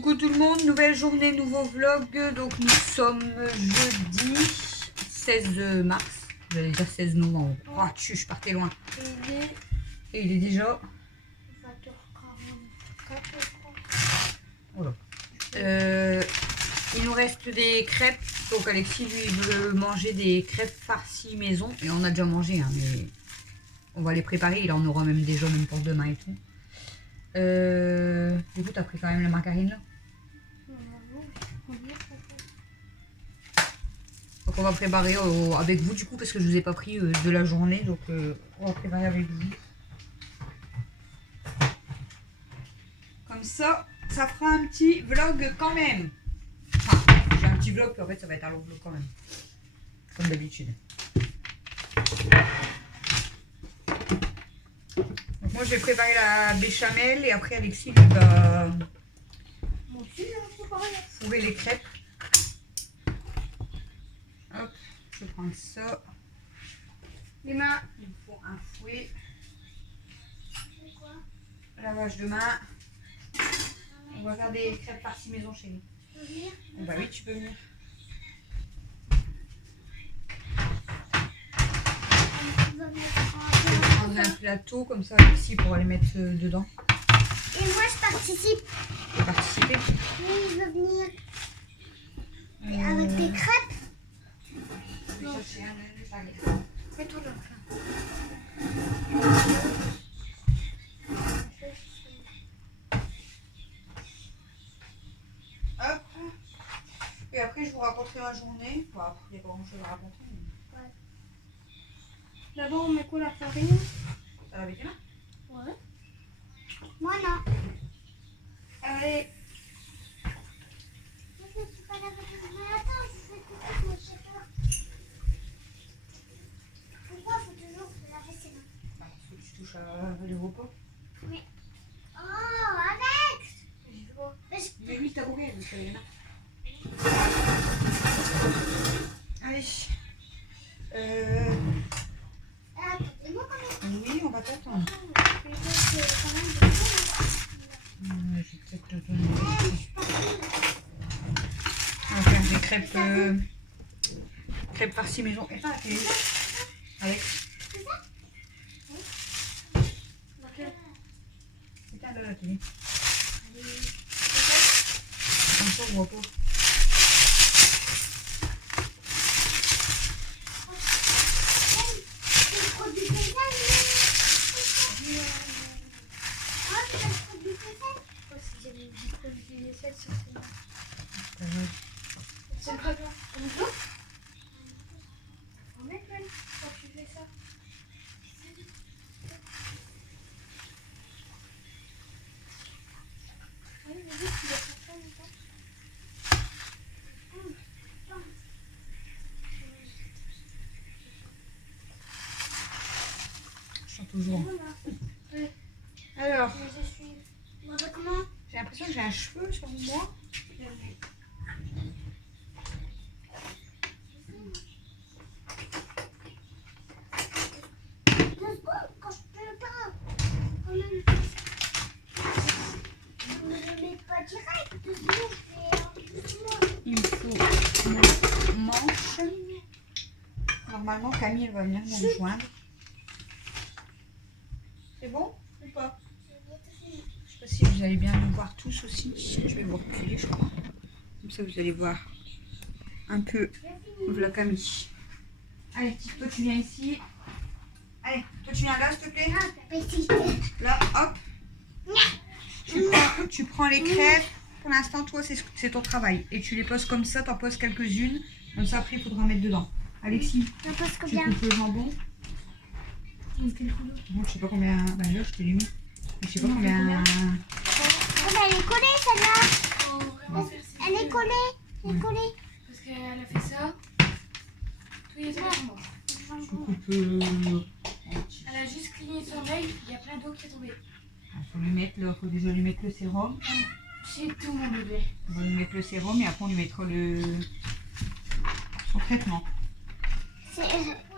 Coucou tout le monde, nouvelle journée, nouveau vlog. Donc nous sommes jeudi 16 mars. J'allais dire 16 novembre. Oh, je partais loin. Et il est déjà... Voilà. Il nous reste des crêpes. Donc Alexis lui veut manger des crêpes farcies maison. Et on a déjà mangé, hein, mais on va les préparer. Il en aura même déjà, même pour demain et tout. Du coup, t'as pris quand même la margarine là? Donc on va préparer avec vous du coup parce que je vous ai pas pris de la journée. Donc on va préparer avec vous. Comme ça, ça fera un petit vlog quand même. Enfin, j'ai un petit vlog puis en fait ça va être un long vlog quand même. Comme d'habitude. Donc moi je vais préparer la béchamel et après Alexis lui va fourrer les crêpes. Hop, je prends ça. Les mains, il me faut un fouet. Lavage de main. On va faire des crêpes farcies maison chez nous. Tu peux venir? Oh bah oui, tu peux venir. On va mettre Je vais prendre un plateau comme ça Alexis pourra les mettre dedans. Et moi je participe. Tu veux participer? Oui, je veux venir. Et avec des crêpes. Non. Mets-toi là. Hop. Et après je vous raconterai ma journée. Bon, après il n'y a pas grand chose à raconter. Mais... Ouais. D'abord on met quoi, la farine? Ça va avec les mains? Ouais. Moi non. Allez. Je suis pas laver les mains. Mais attends, je fais couper mon chauffeur. Pourquoi il faut toujours se laver ses mains? Parce que tu touches à les repas. Oui. Oh, Alex! Parce Mais lui t'as bourré, vous savez les mains. Allez. Attendez-moi quand même. Oui, on va t'attendre. Mais c'est quand même de Je vais peut-être te donner. je suis pas sûre. On va faire des crêpes, crêpes farcies maison. Et pas la télé. Alex, C'est ça? Oui. éteins là la télé. Comme ça on voit pas. C'est pas bien. On peut? On met même quand tu fais ça. Oui, mais juste tu dois faire ça en même temps. Je sens toujours. Oui. Alors, Mais je suis... Moi, bah, comment? j'ai l'impression que j'ai un cheveu sur moi. Quand je peux pas. Quand même. Je ne le mets pas direct. Il me faut une manche. Normalement, Camille elle va venir nous rejoindre. C'est bon ou pas? Je sais pas si vous allez bien nous voir tous aussi. Je vais vous reculer, je crois. Comme ça, vous allez voir un peu la Camille. Allez, toi tu viens ici. Allez, toi tu viens là, s'il te plaît. Là, hop. Tu prends les crêpes. Pour l'instant, toi, c'est ton travail. Et tu les poses comme ça, t'en poses quelques-unes. Comme ça, après, il faudra mettre dedans. Alexis, Je pose tu combien? coupes le jambon. Bon, je sais pas combien. Bah là, je te l'ai mis. Mais je sais pas combien. Elle est collée, celle-là. Elle est collée. Elle est collée. Parce qu'elle a fait ça. Tout est tombé sur moi. Tu coupes. Elle a juste cligné son œil, il y a plein d'eau qui est tombée. Faut déjà lui mettre le sérum. C'est tout mon bébé. On va lui mettre le sérum et après on lui mettra son traitement. Il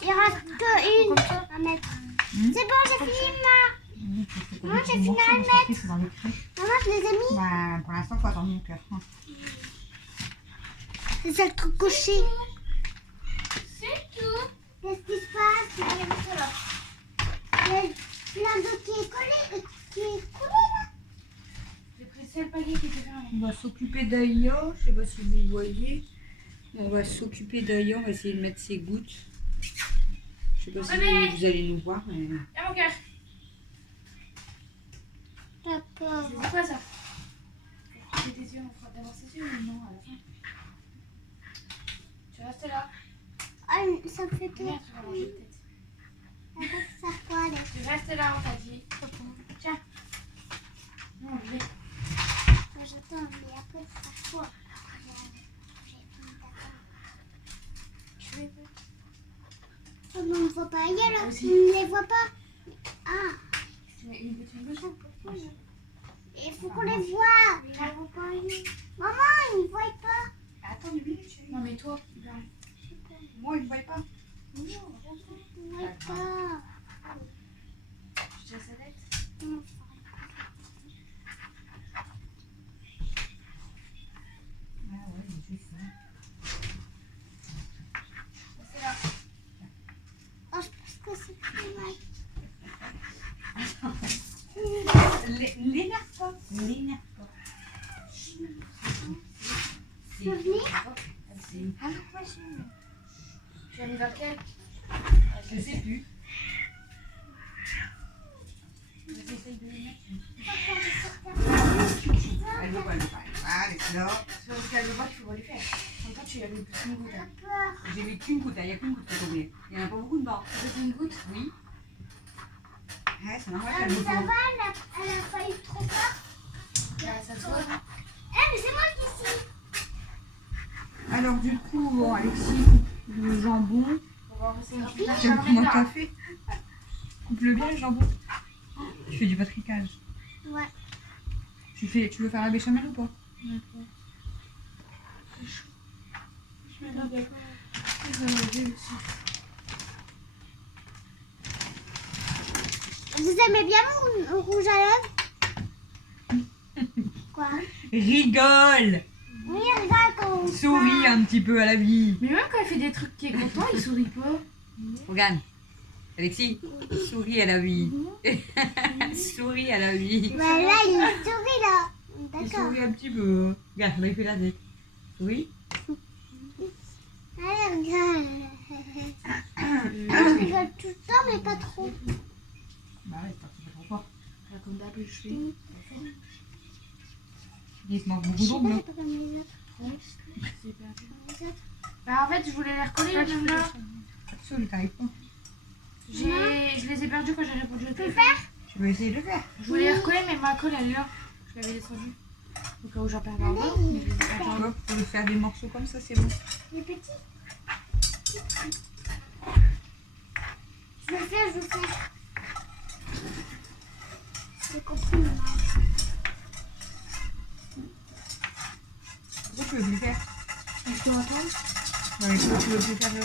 n'y aura qu'une à mettre. C'est bon, j'ai fini, ma. sur Moi, des j'ai petits morceaux, fini à le parce qu'après, c'est dans les crêpes. Maman, je les ai mis. Bah, pour l'instant, faut attendre mon cœur. C'est ça le truc coché. C'est tout. Qu'est-ce qui se passe? Il y a plein d'eau qui est collé. Qui est collé là. J'ai pris le seul paquet qui était fermé. On va s'occuper d'Aya, je sais pas si vous le voyez. On va s'occuper d'Aya, on va essayer de mettre ses gouttes. Je sais pas si vous allez nous voir, mais... Viens mon cœur. D'accord. C'est quoi ça? C'est tes yeux, on fera d'abord ses yeux ou non à la fin? Tu restes là. Ah, ça me fait peur. Merde, tu vas manger peut-être. Ça fait quoi là? Tu restes là, on t'a dit. Tiens. Non, je vais. J'attends, mais après ça fait quoi? J'ai fini d'attendre. Je vais. Oh, mais on ne voit pas ailleurs là. On Aussi. ne les voit pas. Ah, Tu mets une petite bouche. il faut qu'on les voit. On ne voit pas ailleurs. Maman, ils ne voient pas. Attends une minute, chérie. Non, mais toi, viens. Moi, il ne voit pas. Ils ne voient pas. Je te laisse la tête. Non. Ah ouais, je sais. Restez là. Oh, je pense que c'est plus mal. L'énerve pas. L'énerve pas. Tu veux venir? Ah non, moi je. Tu vas aller vers quel? Je sais plus. J'essaye de les mettre. Elle veut pas le faire. Allez, là. C'est parce qu'elle veut pas qu'il faut pas lui faire. En toi, tu as le petit goutte. J'ai peur. J'ai mis qu'une goutte, il n'y a qu'une goutte à tomber. Il n'y en a pas beaucoup dedans. C'est une goutte? Oui. Ouais, c'est normal Ah, qu'elle mais me ça faut. va, elle a failli trop fort. Là, ça se voit. Eh, mais c'est moi qui suis. Alors, du coup, bon, Alexis coupe le jambon. On va voir si c'est Tu veux prendre mon café? Coupe-le bien, le jambon. Tu fais du patricage. Ouais. Tu veux faire la béchamel ou pas? Je mets d'accord. Vous aimez bien mon rouge à lèvres? Quoi? Rigole! Oui, regarde quand on Souris un petit peu à la vie. Mais même quand elle fait des trucs qui est content, il sourit pas. Regarde. Alexis, souris à la vie. Souris à la vie. Bah là, il sourit là. Il D'accord. sourit un petit peu. Regarde, là, il fait la tête. Souris. Allez, regarde. Je rigole tout le temps, mais pas trop. Bah ouais, c'est parti trop fort. Comme d'hab, je fais. Il se mange beaucoup Je sais d'ombre, pas, là. c'est pas comme les autres. C'est perdu. Les autres. Bah, en fait, je voulais les recoller là, même là. Absolument, t'arrives pas. Je les ai perdus quand j'ai répondu au Tu peux le téléphone. faire? Tu veux essayer de le faire? Je voulais les recoller, mais ma colle elle est là. Je l'avais descendue. Au cas où j'en perds un peu, mais je les ai Tu perdus. vois, pour le faire des morceaux comme ça, c'est bon. Les petits? Je veux le faire, je veux le faire. J'ai compris, maman. Pourquoi tu veux plus le faire? Je dois attendre. Non, mais pourquoi tu veux plus le faire, là?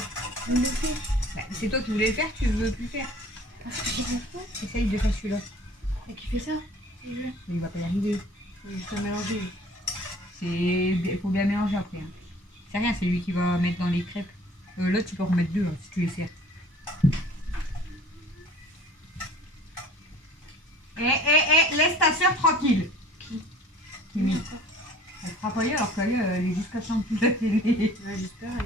Je le fais. Bah, c'est toi qui voulais le faire, tu veux plus le faire. Parce que j'ai pas fait. Essaye de faire celui-là. Et qui fait ça? C'est lui. Mais il va pas y arriver. Je dois mélanger. Il faut bien mélanger après. Hein. C'est rien, c'est lui qui va mettre dans les crêpes. Là, tu peux en remettre deux hein, si tu les sers. Laisse ta soeur tranquille. Kimi. Elle fera pas alors qu'elle est jusqu'à chambre toute la télé. Ouais, j'espère ailleurs.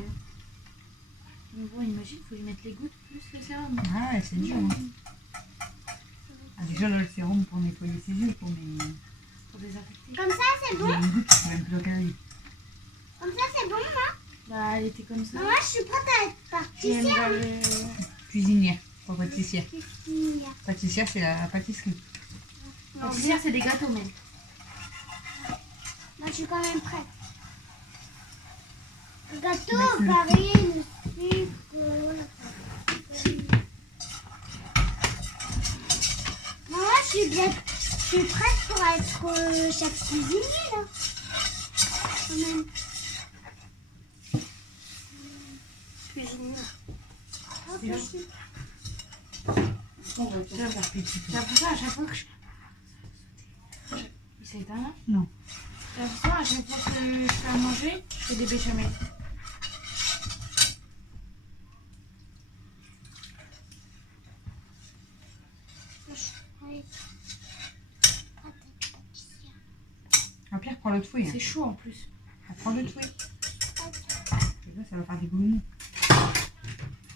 Mais bon, imagine, faut lui mettre les gouttes plus le sérum. Ah ouais, c'est dur. Hein. Ah, déjà, là, le sérum pour nettoyer ses yeux, quoi, mais Pour désinfecter. Comme ça, c'est il y bon? a une goutte, c'est même plus la calorie. Comme ça, c'est bon, hein? Bah, elle était comme ça. Moi, je suis prête à être Et elle pâtissière. m'avait- Cuisinière, pas pâtissière. Cuisinière. Pâtissière, c'est la pâtisserie. Non, hier, c'est des gâteaux, mais. Moi, je suis quand même prête. Le gâteau, Bah, farine, sucre. Moi, je suis prête pour être chef cuisinier, là. Quand même. Cuisinier. Oh, C'est là. possible. On va faire petit. J'ai l'impression à chaque fois que je. C'est étonnant. Non. T'as l'impression, à chaque fois que je fais à manger, je fais des béchamel. Ouais. Ah, Pierre, prends l'autre fouille. C'est chaud en plus. Prends l'autre fouille. Et là, ça va faire des bouillons.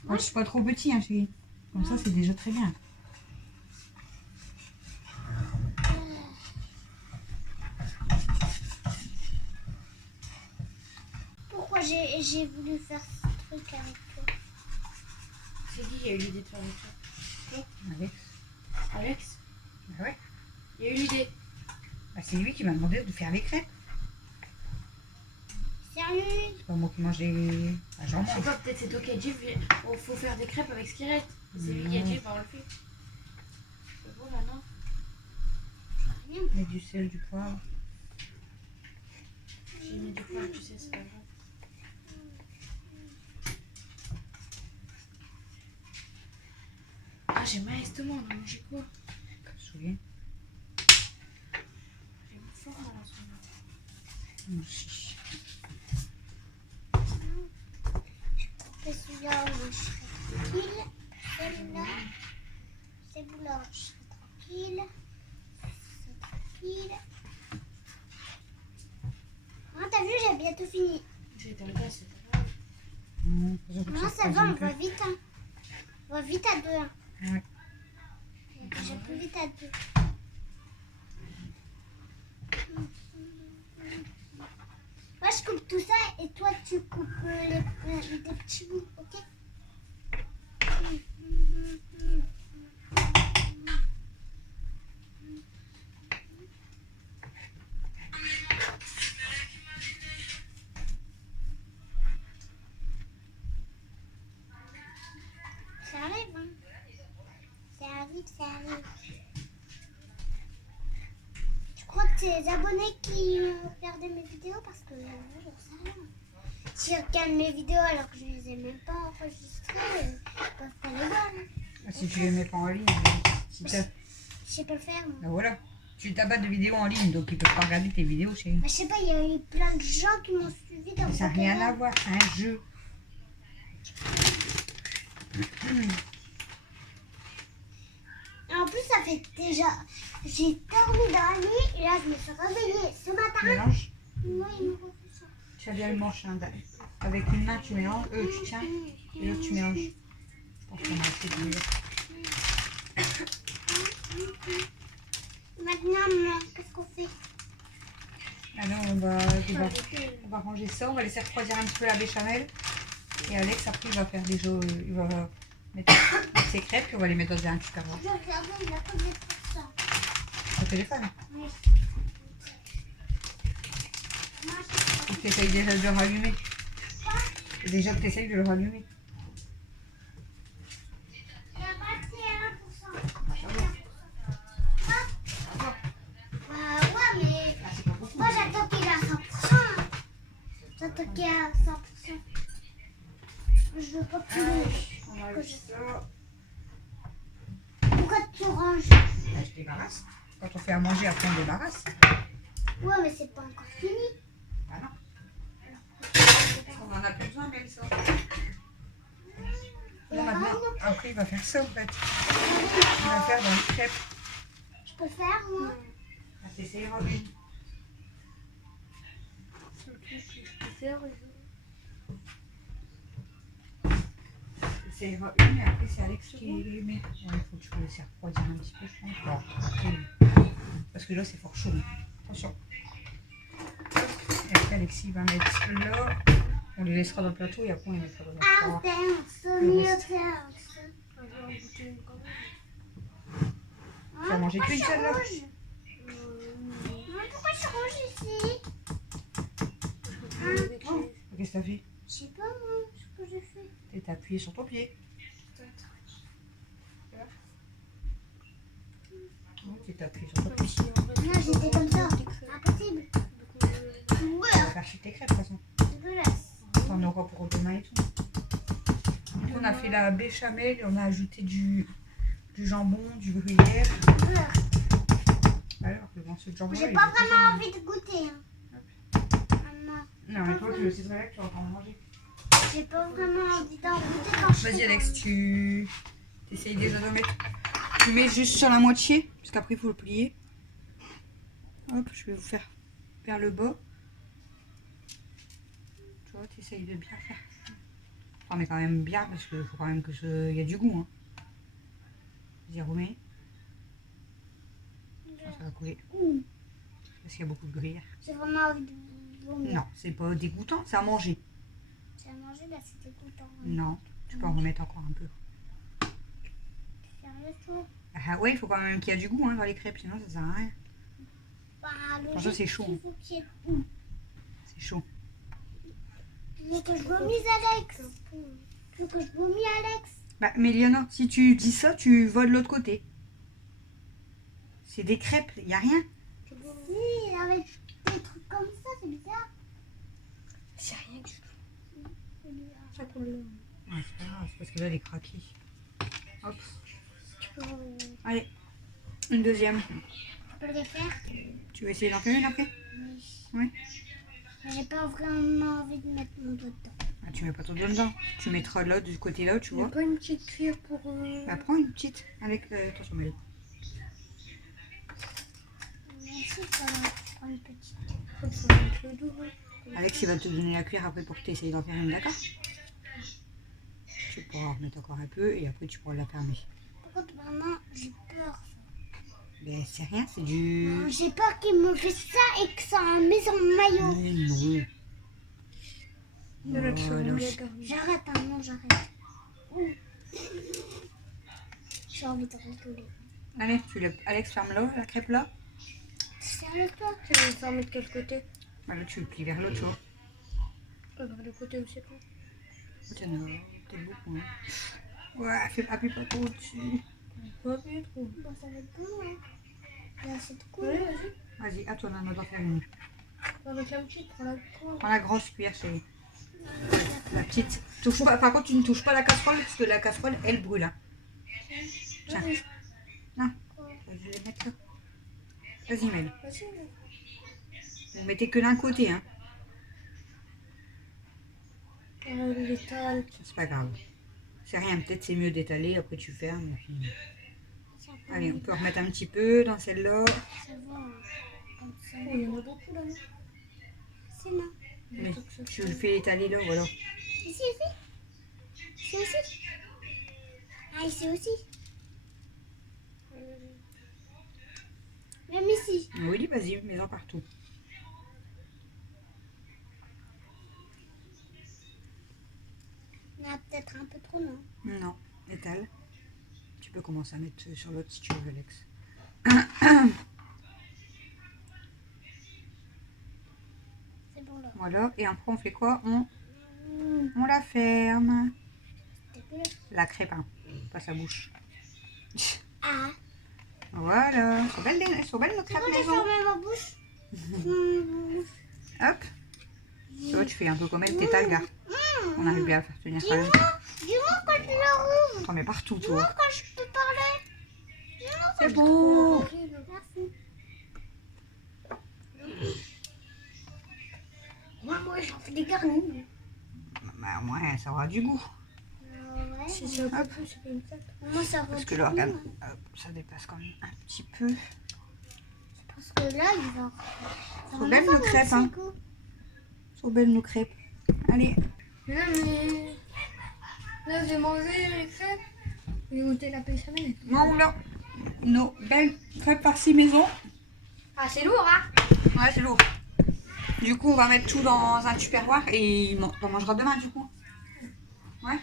Moi, je suis pas trop petit, hein, chérie. Comme ça, c'est déjà très bien. Pourquoi j'ai voulu faire ce truc avec toi? C'est qui a eu l'idée de faire ça? Alex. Alex? Bah ouais. Il a eu l'idée. Bah, c'est lui qui m'a demandé de faire les crêpes. Sérieux? C'est pas moi qui mange les... Bah, j'en Je sais mange. pas, peut-être c'est toi qui as dit, oh, faut faire des crêpes avec ce qui reste. C'est lui qui a dit, bah on le fait. C'est bon là, non? Rien. Il y a du sel, du poivre. J'ai mis du poivre, tu sais, c'est pas grave. Ah, j'ai mal à l'estomac, on a mangé quoi? Je me souviens. J'ai fort mal à l'estomac. Moi aussi. Et celui-là, je serai tranquille. Celui-là, celui-là, je serai tranquille. C'est tranquille. Ah, t'as vu, j'ai bientôt fini. C'était le cas, c'était grave. Non, ça va, on va vite. Hein. On va vite à deux. Hein. Ouais. J'ai plus vite à deux. Moi, je coupe tout ça et toi, tu coupes les petits bouts, ok? Ça arrive, hein? Ça arrive, ça arrive. Tu crois que c'est les abonnés qui regardaient mes vidéos? Parce que j'en sais rien. S'ils regardent mes vidéos alors que je les ai même pas enregistrées, ils peuvent pas les voir. Hein. Ah, si tu les mets pas en ligne, si t'as... Je sais pas le faire, moi. Bah voilà. Tu t'as pas de vidéos en ligne, donc ils peuvent pas regarder tes vidéos, chérie. Bah, je sais pas, il y a eu plein de gens qui m'ont suivi dans Ça n'a mon rien canal. à voir, c'est un jeu. Et en plus, ça fait déjà... J'ai dormi dans la nuit et là, je me suis réveillée ce matin. Mélange. Moi, il me refait ça. Tu as bien le manche, hein, avec une main tu mélanges, tu tiens, et l'autre tu mélanges. Je pense qu'on a assez de mieux. Maintenant, maman, qu'est-ce qu'on fait? Alors on va ranger ça, on va laisser refroidir un petit peu la béchamel. Et Alex après il va faire des jeux, il va mettre ses crêpes et on va les mettre dans un tupperware. Je vais regarder, il a pas de pour ça. Au téléphone. Oui. Tu essayes déjà de le rallumer. Déjà que tu essayes de le rallumer. Il a pas de 1%. Bah ouais, mais moi j'attends qu'il est à 100%. J'attends qu'il est à 100%. Je veux pas plus. On va laisser ça. Pourquoi tu ranges? Là, je débarrasse. Quand on fait à manger, après on débarrasse. Ouais, mais c'est pas encore fini. Ah non. On en a plus besoin, même ça. Là, maintenant, après il va faire ça en fait. Il va faire dans le crêpe. Je peux faire, moi? Ah, t'essayeras une. T'essayeras une et après c'est Alex qui les met. Ouais, il faut que je le laisse refroidir un petit peu, je pense. Bon, après, parce que là c'est fort chaud. Attention. Et après Alexis va mettre là. On les laissera dans le plateau et après on les mettra dans le Ah, plateau. intense. Tu vas manger qu'une seule là? Mais pourquoi je suis rouge ici? Oh, qu'est-ce que t'as fait? Je sais pas, moi, ce que j'ai fait. T'as appuyé sur ton pied. Oh, tu t'as appuyé sur ton pied. Non, j'étais comme ça. Impossible. On va faire chez tes crêpes de toute façon. Dégueulasse. T'en auras pour demain et tout. Du coup, on a fait la béchamel et on a ajouté du jambon, du gruyère. Alors, je pense que le jambon, J'ai il pas est très vraiment bon. envie de goûter. Hein. Maman, Non, mais toi, tu le sais très bien que tu vas pas en manger. j'ai pas vraiment envie d'en goûter quand je Vas-y, suis Alex, dans- tu essayes déjà de mettre. Tu mets juste sur la moitié, parce qu'après, il faut le plier. Hop, je vais vous faire vers le bas. Tu vois, tu essayes de bien faire. Enfin, mais quand même bien, parce qu'il faut quand même qu'il y a du goût. Hein. Vas-y, remets. Ça va couler. Parce qu'il y a beaucoup de gruyère. J'ai vraiment envie de vomir. Non, c'est pas dégoûtant, c'est à manger. J'ai mangé là, c'était dégoûtant. Non, tu peux en remettre encore un peu. Sérieux, toi? Ah ouais, il faut quand même qu'il y ait du goût hein, dans les crêpes, sinon ça sert à rien. Bah, Franchement, c'est chaud, Il faut qu'il y ait de goût. C'est chaud. Tu veux que je vomisse, Alex? Tu veux que je vomisse, Alex? Bah, mais Liana, si tu dis ça, tu vas de l'autre côté. C'est des crêpes, il n'y a rien. Oui, avec des trucs comme ça, c'est bizarre. C'est rien du tout. C'est bizarre. Ça coule là. Ouais, c'est pas grave, c'est parce que là, elle est craquée. Hop. Tu peux, Allez, une deuxième. tu peux les faire? Tu veux essayer d'en faire une après? Oui. Oui. Mais j'ai pas vraiment envie de mettre mon doigt dedans. Ah, tu mets pas ton doigt dedans. Tu mettras de l'autre du côté là, tu Il n'y a vois. pas une petite cuillère pour. Bah, prends une petite. Avec, attention, Mel. Merci, il faudra prendre une petite. Faut mettre le double. Alex, il va te donner la cuillère après pour que tu essayes d'en faire une, d'accord? Tu pourras en remettre encore un peu et après tu pourras la fermer. Par contre, maman, j'ai peur. Mais c'est rien, c'est du. J'ai peur qu'il me fasse ça et que ça en met son maillot. Mais non. De l'autre Voilà. seconde, J'arrête, hein, non, j'arrête. J'ai envie de rigoler. Allez, Alex, ferme-la, la crêpe là. Sérieux, toi? Tu vas le faire mettre de quel côté? Bah, là, tu le plies vers l'autre, tu vois. Vers le côté où c'est pas. Tiens, peut-être beaucoup. Hein. Ouais, appuie pas trop dessus. Pas bien trop. Bon, ça va être bon, hein. Là, c'est cool. Ouais, vas-y. Vas-y, à toi, on va faire une. Avec la petite, prends la grande. Prends la grosse cuillère, chérie. La petite. Touche pas. Par contre, tu ne touches pas la casserole parce que la casserole, elle brûle. Hein. Tiens. Non. Je vais mettre là. Vas-y, Mel. Vas-y. Vous mettez que d'un côté, hein. L'étale. C'est pas grave. C'est rien, peut-être c'est mieux d'étaler, après tu fermes. Et puis... Allez, on peut remettre un petit peu dans celle-là. Ça va, hein. Comme ça. Oh, il y en a beaucoup là, non? C'est non. Mais tu le fais étaler là, voilà. Ici, ici. Ici aussi. Ah, ici aussi. Même ici. Oui, vas-y, mets-en partout. Il y en a peut-être un peu trop, non? Non, étale. Tu peux commencer à mettre sur l'autre si tu veux, Alex. C'est bon là. Voilà, et après on fait quoi? On la ferme. La crêpe, hein. Pas sa bouche. Ah. Voilà, elles sont belles nos crêpes Quand j'ai maison. fermé ma bouche. Hop. Tu vois, tu fais un peu comme elle, t'étales, gars. On arrive bien à faire tenir ça. Dis-moi quand je le rouvre. T'en mets partout, tu Dis-moi vois. quand je peux parler. Dis-moi quand C'est je beau. peux parler. Merci. Moi, j'en fais des garnis. Bah, au moins, ça aura du goût. Ouais. Si c'est un peu plus, c'est comme ça. Moi, ça va. Parce que là, regarde, hop, ça dépasse quand même un petit peu. Parce que là, il va. Ça Sont va belles faire nos crêpes, un hein. petit coup. Sont belles nos crêpes. Allez. Non, mais. Là, j'ai mangé les crêpes. J'ai goûté la béchamel. Voilà. Nos belles crêpes farcies maison. Ah, c'est lourd, hein? Ouais, c'est lourd. Du coup, on va mettre tout dans un tupperware et on mangera demain, du coup. Ouais.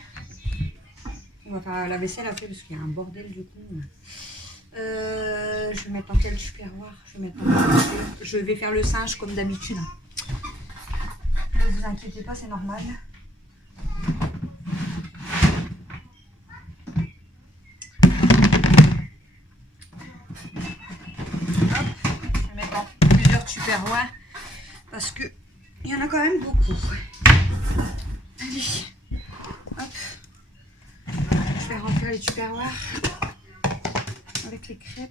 On va faire la vaisselle après parce qu'il y a un bordel, du coup. Je vais mettre dans quel tupperware? Je vais faire le singe comme d'habitude. Ne vous inquiétez pas, c'est normal. Hop, je vais mettre dans plusieurs tupperwares parce que il y en a quand même beaucoup. Allez, hop, je vais remplir les tupperwares avec les crêpes.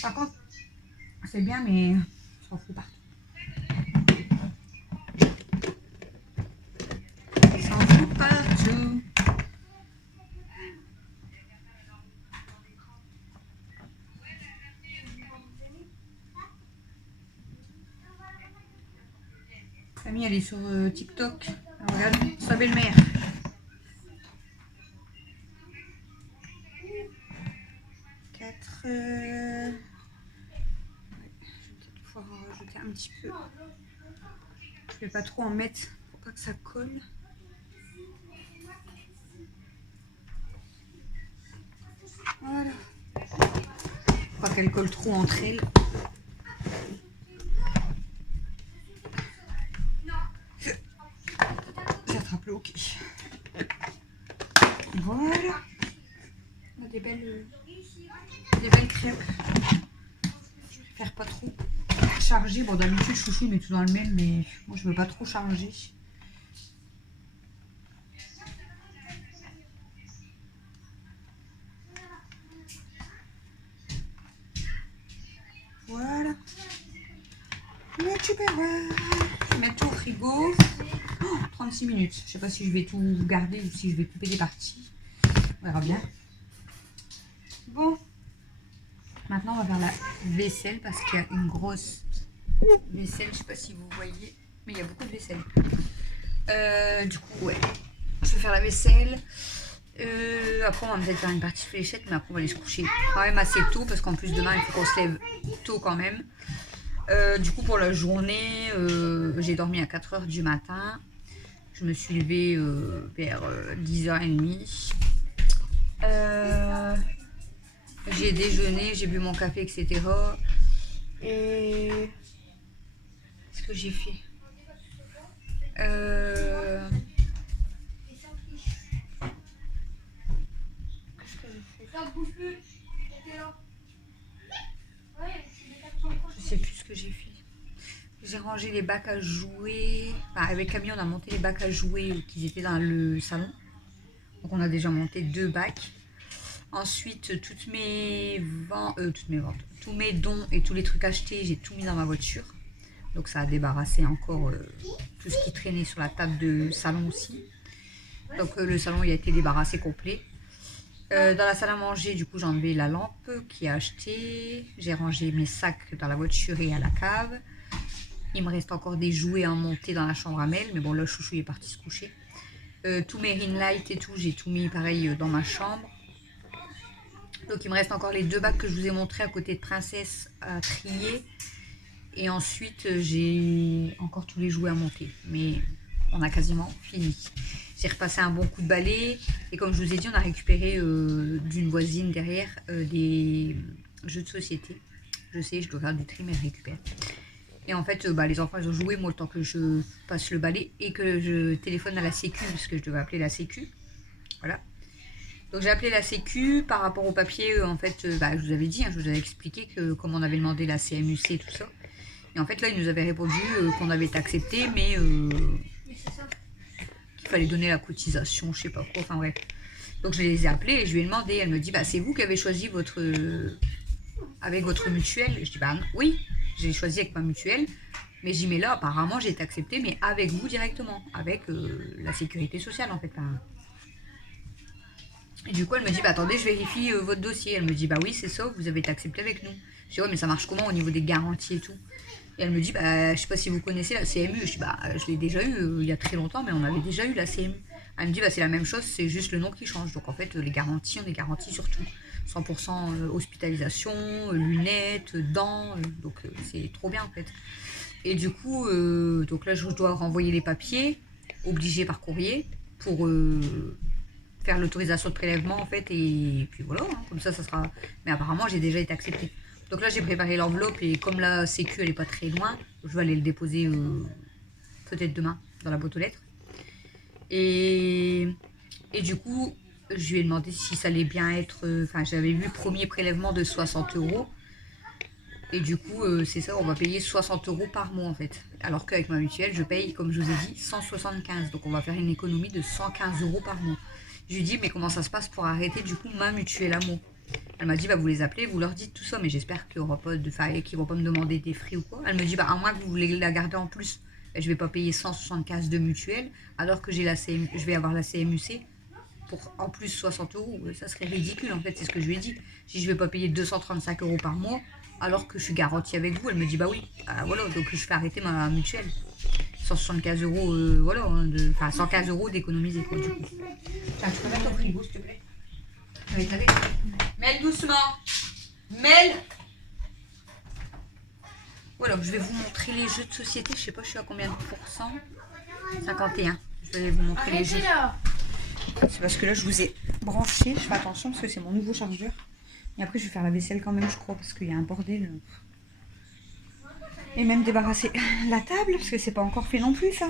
Par contre, c'est bien, mais ça en fout partout. Ça en fout partout. Camille, elle est sur TikTok. Elle regarde sa belle-mère. Quatre. Je vais peut-être pouvoir en rajouter un petit peu. Je vais pas trop en mettre pour pas que ça colle. Voilà. Faut pas qu'elle colle trop entre elles. J'attrape le hockey. Voilà. On a des belles crêpes. Je préfère pas trop charger. Bon, d'habitude, Chouchou met tout dans le même, mais moi, je veux pas trop charger. Voilà. Mais tu peux voir. Je vais mettre tout au frigo. Oh, 36 minutes. Je sais pas si je vais tout garder ou si je vais couper des parties. On verra bien. Bon. Maintenant, on va faire la vaisselle parce qu'il y a une grosse vaisselle. Je sais pas si vous voyez, mais il y a beaucoup de vaisselle. Du coup, ouais. Je vais faire la vaisselle. Après, on va peut-être faire une partie fléchette, mais après, on va aller se coucher quand même assez tôt parce qu'en plus, demain, il faut qu'on se lève tôt quand même. Du coup, pour la journée, j'ai dormi à 4 h du matin. Je me suis levée vers 10 h 30. J'ai déjeuné, j'ai bu mon café, etc. Et qu'est-ce que j'ai fait? Je sais plus ce que j'ai fait. J'ai rangé les bacs à jouer. Enfin, avec Camille, on a monté les bacs à jouer qui étaient dans le salon. Donc, on a déjà monté 2 bacs. Ensuite, tous mes dons et tous les trucs achetés, j'ai tout mis dans ma voiture. Donc, ça a débarrassé encore tout ce qui traînait sur la table de salon aussi. Donc, le salon, il a été débarrassé complet. Dans la salle à manger, du coup, j'ai enlevé la lampe qui a acheté. J'ai rangé mes sacs dans la voiture et à la cave. Il me reste encore des jouets à monter dans la chambre à Mel. Mais bon, là, Chouchou est parti se coucher. Tous mes ring lights et tout, j'ai tout mis pareil dans ma chambre. Donc, il me reste encore les 2 bacs que je vous ai montrés à côté de Princesse à trier. Et ensuite, j'ai encore tous les jouets à monter. Mais on a quasiment fini. J'ai repassé un bon coup de balai. Et comme je vous ai dit, on a récupéré d'une voisine derrière des jeux de société. Je sais, je dois faire du tri, mais je récupère. Et en fait, les enfants, ils ont joué, moi, le temps que je passe le balai et que je téléphone à la sécu, parce que je devais appeler la sécu. Voilà. Donc, j'ai appelé la sécu par rapport au papier. En fait, je vous avais dit, je vous avais expliqué que comme on avait demandé la CMUC et tout ça. Et en fait, là, ils nous avaient répondu qu'on avait été accepté, mais qu'il fallait donner la cotisation, je sais pas quoi. Enfin, bref. Donc, je les ai appelés et je lui ai demandé. Elle me dit, c'est vous qui avez choisi avec votre mutuelle. Je dis, oui. J'ai choisi avec ma mutuelle, mais j'y mets là, apparemment j'ai été acceptée, mais avec vous directement, avec la sécurité sociale en fait. Et du coup elle me dit, attendez, je vérifie votre dossier. Elle me dit, oui c'est ça, vous avez été accepté avec nous. Je dis, ouais mais ça marche comment au niveau des garanties et tout? Et elle me dit, je sais pas si vous connaissez la CMU. Je dis, je l'ai déjà eu il y a très longtemps, mais on avait déjà eu la CMU. Elle me dit, c'est la même chose, c'est juste le nom qui change. Donc en fait, les garanties, on est garantis sur tout. 100% hospitalisation, lunettes, dents, donc c'est trop bien en fait. Et du coup, donc là je dois renvoyer les papiers, obligés par courrier, pour faire l'autorisation de prélèvement en fait, et puis voilà, comme ça sera... Mais apparemment j'ai déjà été acceptée. Donc là j'ai préparé l'enveloppe et comme la sécu elle est pas très loin, je vais aller le déposer peut-être demain dans la boîte aux lettres. Et du coup, je lui ai demandé si ça allait bien être... j'avais vu premier prélèvement de 60 €. Et du coup, c'est ça, on va payer 60 € par mois en fait. Alors qu'avec ma mutuelle, je paye, comme je vous ai dit, 175. Donc on va faire une économie de 115 € par mois. Je lui ai dit, mais comment ça se passe pour arrêter du coup ma mutuelle à moi? Elle m'a dit, bah, vous les appelez, vous leur dites tout ça, mais j'espère qu'il n'y aura pas de faille, qu'ils vont pas me demander des frais ou quoi. Elle me dit, bah, à moins que vous voulez la garder en plus, je vais pas payer 175 de mutuelle, alors que j'ai la je vais avoir la CMUC pour en plus 60 euros. Ça serait ridicule, en fait, c'est ce que je lui ai dit. Si je vais pas payer 235 euros par mois, alors que je suis garantie avec vous, elle me dit, bah oui, voilà, donc je fais arrêter ma mutuelle. 175 euros, voilà, hein, enfin 115 euros d'économiser, quoi, du coup. Tiens, tu peux mettre au frigo, s'il te plaît. Mel, doucement. Mel. Voilà, je vais vous montrer les jeux de société. Je sais pas, je suis à combien de pourcents. 51. Je vais vous montrer les jeux. C'est parce que là, je vous ai branché. Je fais attention parce que c'est mon nouveau chargeur. Et après, je vais faire la vaisselle quand même, je crois, parce qu'il y a un bordel. Et même débarrasser la table, parce que c'est pas encore fait non plus, ça.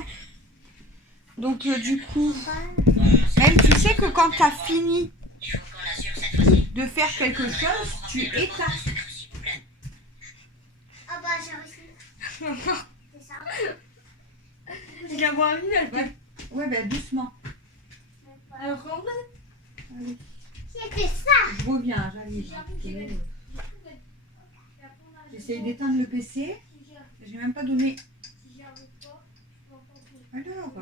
Donc, du coup, Mel, tu sais que quand tu as fini de faire quelque chose, tu éteins. Ah bah j'ai réussi. C'est ça. Il a boire une, elle peut. Ouais, ben doucement. Alors, Allez. J'ai fait ça. Je reviens, j'arrive. J'essaye d'éteindre le PC. Je n'ai même pas donné. Alors,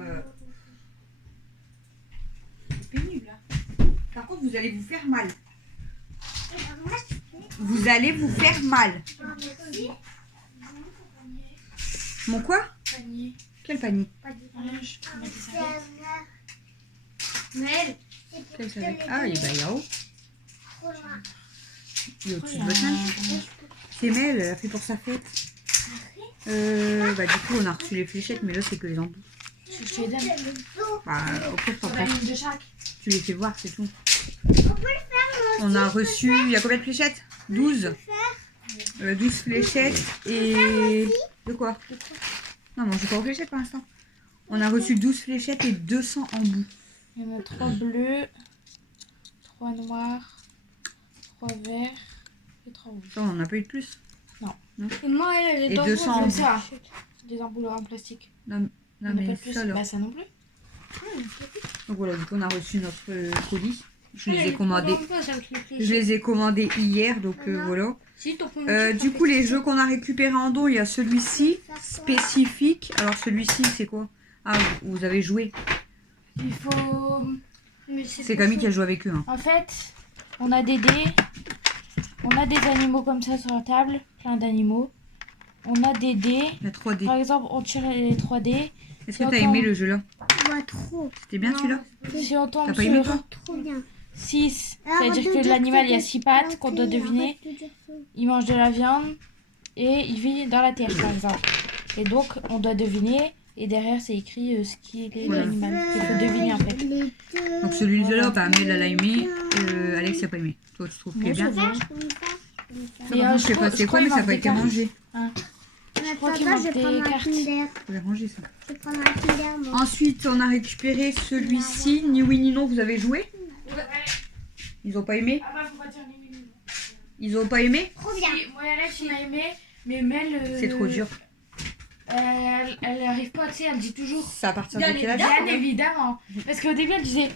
c'est pénible. Hein. Par contre, vous allez vous faire mal. Vous allez vous faire mal. Mon quoi? Panier. Quel panier? Mel. Quel avec? Ah, il est là-haut. Il est au-dessus de votre main. C'est Mel, elle a fait pour sa fête. Bah, du coup, on a reçu les fléchettes, mais là, c'est que les embouts. Je te les donne. Bah, au pire, t'en On a prends. une de chaque. Tu les fais voir, c'est tout. On a reçu, il y a combien de fléchettes? 12. 12 fléchettes et... De quoi? Non, non, j'ai pas aux fléchettes pour l'instant. On a reçu 12 fléchettes et 200 embouts. Il y en a 3 bleus, 3 noirs, 3 verts et 3 rouges. Ça, on n'en a pas eu de plus. Moi, elle Et 200 Comme embouts. ça, des embouts en plastique. Non, On n'a mais pas de plus. ça, là. Bah ça non plus. Donc voilà, du coup, on a reçu notre colis. Je les ai commandés. Je les ai commandés hier, donc voilà. Du coup, les jeux qu'on a récupérés en dos, il y a celui-ci, spécifique. Alors, celui-ci, c'est quoi? Ah, vous avez joué. Il faut... C'est Camille qui a joué avec eux. Hein. En fait, on a des dés. On a des animaux comme ça sur la table. Plein d'animaux. On a des dés. Il y a 3 dés. Par exemple, on tire les 3 dés. Est-ce que t'as aimé le jeu là? Moi, trop. C'était bien celui-là? Si on tombe T'as pas aimé sur toi? Trop bien. 6, Alors, c'est-à-dire de que dire l'animal, il y a que 6 pattes qu'on doit arrête de deviner. dire ça. Il mange de la viande et il vit dans la terre, par exemple. Et donc, on doit deviner. Et derrière, c'est écrit ce qui est Voilà. l'animal. Il faut deviner, en fait. Les deux. Donc celui-là, bah, Mel elle a aimé, Alex n'a pas aimé. Toi, tu trouves qu'il est bien? Moi, Ça, comme ça. Mais, Je sais pas c'est quoi, mais ça n'a pas été mangé. Je crois qu'il Papa, manque je vais prendre des un cartes. Kinder. Je vais ranger ça. Je vais prendre un Kinder, moi. Ensuite, on a récupéré celui-ci, ni oui ni non, vous avez joué? Ils ont pas aimé? Ah bah, faut pas dire ni oui. Ils ont pas aimé? Trop bien. Moi, Alex, il a aimé, mais Mel... C'est trop dur. Elle arrive pas, tu sais, elle dit toujours... C'est à partir de quel âge? Bien évidemment. Parce qu'au début, elle disait...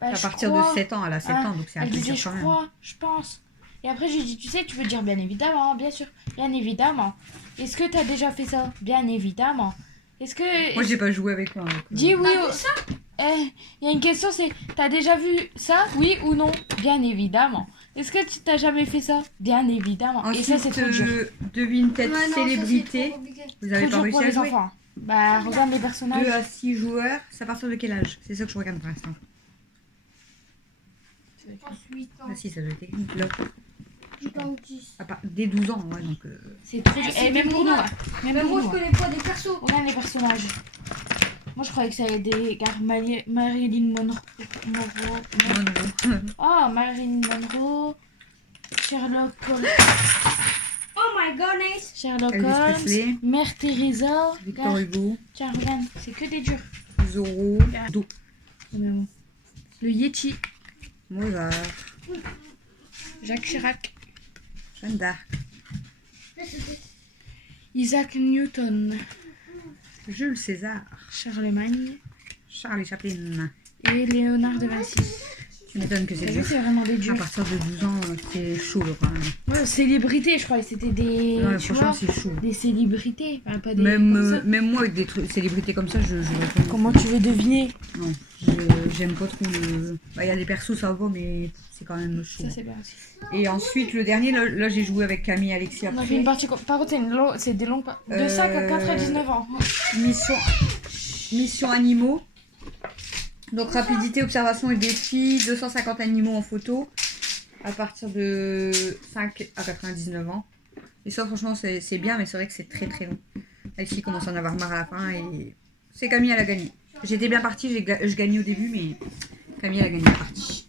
Bah, À je partir crois. de 7 ans, elle a 7 ans, donc c'est un Elle peu disait dur je quand même. crois, je pense. Et après, je lui ai dit, tu sais, tu peux dire bien évidemment, bien sûr, bien évidemment. Est-ce que tu as déjà fait ça? Bien évidemment. Est-ce que... Moi, j'ai pas joué avec moi. Donc, Dis oui ou... Il y a une question, c'est, t'as déjà vu ça? Oui ou non? Bien évidemment. Est-ce que tu t'as jamais fait ça? Bien évidemment. Ensuite, Et ça, c'est trop dur. devine tête célébrité. Vous avez Trop pas dur pour réussi à les jouer? enfants. Bah, regarde les 2 personnages. à 6 joueurs, c'est à partir de quel âge? C'est ça que je regarde pour l'instant. Ah si, ça doit être écrit. Là. Je pense 10. Dès 12 ans, ouais, donc... C'est trop dur. Et même pour nous. Même pour nous. connais pas des persos. Regarde les personnages. Moi, je croyais que ça allait être des gars Marilyn Monroe. Ah, Marilyn Monroe. Sherlock Holmes. Oh my goodness. Sherlock Elvis Holmes. Presley, Mère Teresa. Victor Hugo, Tiens, regarde, c'est que des durs. Zorro, Do, Le Yeti. Mozart, Jacques Chirac. Jeanne d'Arc, Isaac Newton. Jules César, Charlemagne. Charlie Chaplin. Et Léonard de Vinci. Tu m'étonnes que c'est T'as vu, dur. c'est vraiment des À durs. partir de 12 ans, c'est chaud là quand même. Ouais, célébrités, je croyais. C'était des. Ouais, tu franchement, vois, c'est chaud. des célébrités. Enfin, pas des. comme ça. Même moi, avec des célébrités comme ça, je réponds. Comment tu veux deviner? Non, j'aime pas trop le. Bah, il y a des persos, ça va, mais c'est quand même chaud. Ça, c'est bien aussi. Et ensuite, le dernier, là j'ai joué avec Camille et Alexis On a après. fait une partie. Par contre, c'est des longues. De 5 à 99 ans. Mission animaux. Donc rapidité, observation et défi, 250 animaux en photo à partir de 5 à 99 ans. Et ça franchement c'est bien, mais c'est vrai que c'est très très long. Alexis commence à en avoir marre à la fin et c'est Camille, elle a gagné. J'étais bien partie, je gagnais au début, mais Camille elle a gagné la partie.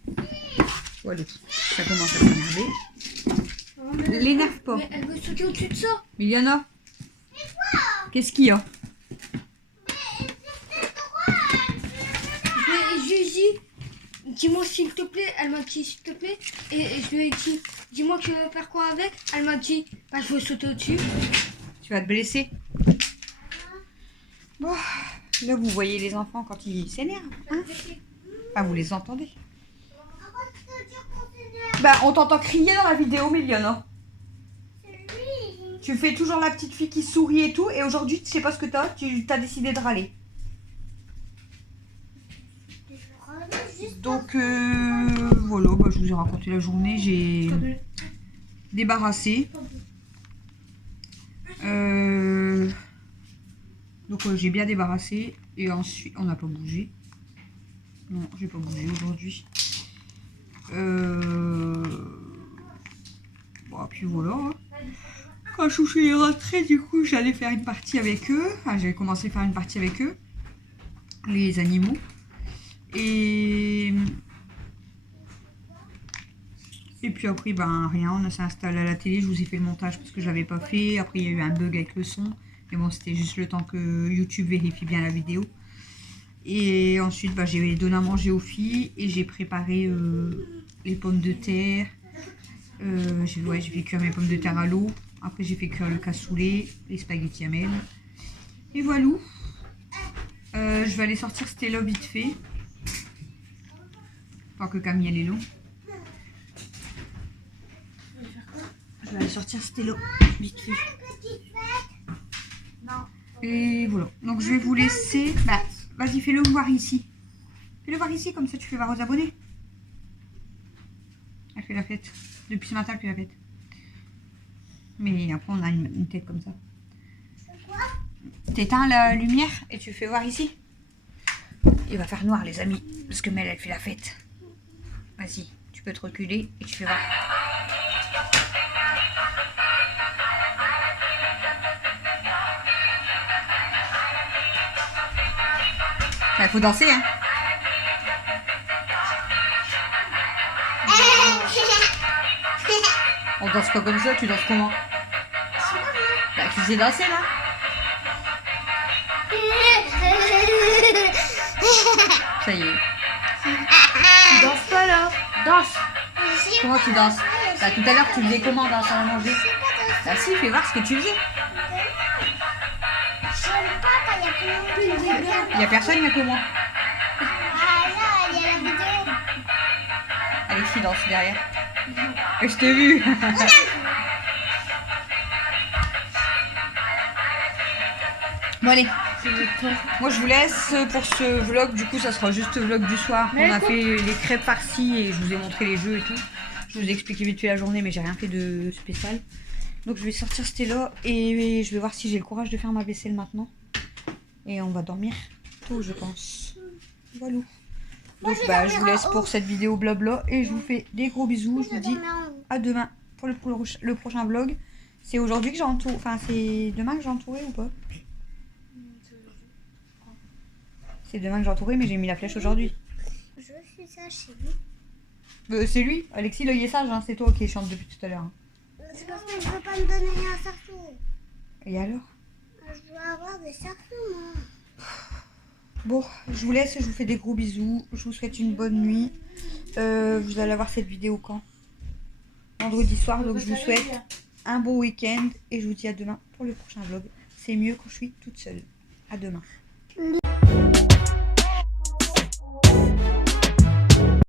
Voilà, ça commence à s'énerver. L'énerve pas. Mais elle veut sauter au-dessus de ça. Miliana, qu'est-ce qu'il y a? Je lui ai dit, dis-moi s'il te plaît. Elle m'a dit s'il te plaît. Et je lui ai dit, dis-moi que tu veux faire quoi avec. Elle m'a dit, bah je veux sauter au-dessus. Tu vas te blesser. Bon, là vous voyez les enfants quand ils s'énervent, hein? Enfin vous les entendez. Bah on t'entend crier dans la vidéo, Miliana. Tu fais toujours la petite fille qui sourit et tout, et aujourd'hui tu sais pas ce que t'as, tu as décidé de râler. Donc voilà, bah, je vous ai raconté la journée, j'ai débarrassé. Donc j'ai bien débarrassé et ensuite on n'a pas bougé. Non, j'ai pas bougé aujourd'hui. Bon, puis voilà. Hein. Quand Chouchou est rentré, du coup, j'allais faire une partie avec eux. Enfin, j'avais commencé à faire une partie avec eux, les animaux. Et puis après, ben rien, on s'est installé à la télé. Je vous ai fait le montage parce que je l'avais pas fait. Après, il y a eu un bug avec le son. Mais bon, c'était juste le temps que YouTube vérifie bien la vidéo. Et ensuite, bah, j'ai donné à manger aux filles et j'ai préparé les pommes de terre. J'ai fait cuire mes pommes de terre à l'eau. Après, j'ai fait cuire le cassoulet, les spaghettis à mêle. Et voilà. Je vais aller sortir Stella vite fait. Tant que Camille elle est long. Je vais aller sortir Stella vite fait. Et voilà. Donc je vais vous laisser. Bah, vas-y, fais-le voir ici. Fais-le voir ici, comme ça tu fais voir aux abonnés. Elle fait la fête. Depuis ce matin, elle fait la fête. Mais après, on a une tête comme ça. T'éteins la lumière et tu fais voir ici. Il va faire noir, les amis. Parce que Mel, elle fait la fête. Vas-y, tu peux te reculer et tu fais voir. Il faut danser, hein. On danse pas comme ça, tu danses comment? Bah, tu sais danser, là. Ça y est. Tu danses pas là. Danse. Comment tu danses? Bah, tout à l'heure, tu faisais comment dans la salle à manger? Bah si, fais voir ce que tu faisais. J'aime pas quand il y a plus de vidéo. Il y a personne, il y a que moi. Ah là, il y a la vidéo. Alexis danse derrière. Et je t'ai vu. Bon allez, moi je vous laisse pour ce vlog. Du coup ça sera juste le vlog du soir. On a fait les crêpes farcies et je vous ai montré les jeux et tout. Je vous ai expliqué vite fait la journée mais j'ai rien fait de spécial. Donc je vais sortir Stella et je vais voir si j'ai le courage de faire ma vaisselle maintenant. Et on va dormir tôt je pense. Voilà. Donc bah je vous laisse pour cette vidéo blabla et je vous fais des gros bisous. Je vous dis à demain pour le prochain vlog. C'est aujourd'hui que j'ai entouré, enfin c'est demain que j'ai entouré ou pas? C'est demain que j'ai entouré mais j'ai mis la flèche aujourd'hui. Je suis ça chez lui. C'est lui, Alexis là il est sage, hein. C'est toi qui chante depuis tout à l'heure. Hein. C'est parce que je veux pas me donner un sarceau. Et alors? Je veux avoir des sarceaux moi. Bon, je vous laisse, je vous fais des gros bisous. Je vous souhaite une bonne nuit. Vous allez avoir cette vidéo quand? Vendredi soir, donc je vous souhaite un bon week-end et je vous dis à demain pour le prochain vlog. C'est mieux quand je suis toute seule. À demain.